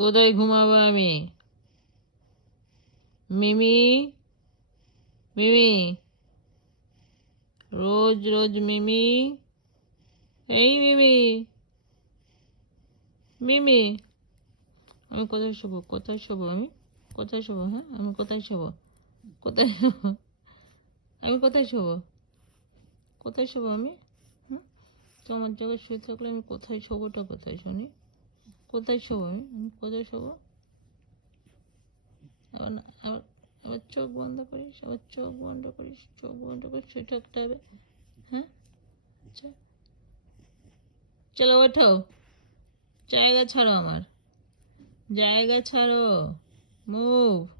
কোথায় ঘুমাবো আমি? মিমি, মিমি, রোজ রোজ মিমি, এই মিমি, মিমি, আমি কোথায় শোবো? কোথায় শোবো আমি? কোথায় শোবো? হ্যাঁ, আমি কোথায় শোবো? কোথায় শোবো? আমি কোথায় শোবো? কোথায় শোবো আমি? হুম, তোমার জায়গায় শুয়ে থাকলে আমি কোথায় শোবোটা কোথায় শুনি? কোথায় শোবো আমি? আমি কোথায় শোবো? আবার আবার আবার চোখ বন্ধ করিস, আবার চোখ বন্ধ করিস, চোখ বন্ধ করে শুয়ে থাকতে হবে। হ্যাঁ, আচ্ছা, চলো ওঠো, জায়গা ছাড়ো আমার, জায়গা ছাড়ো, মুভ।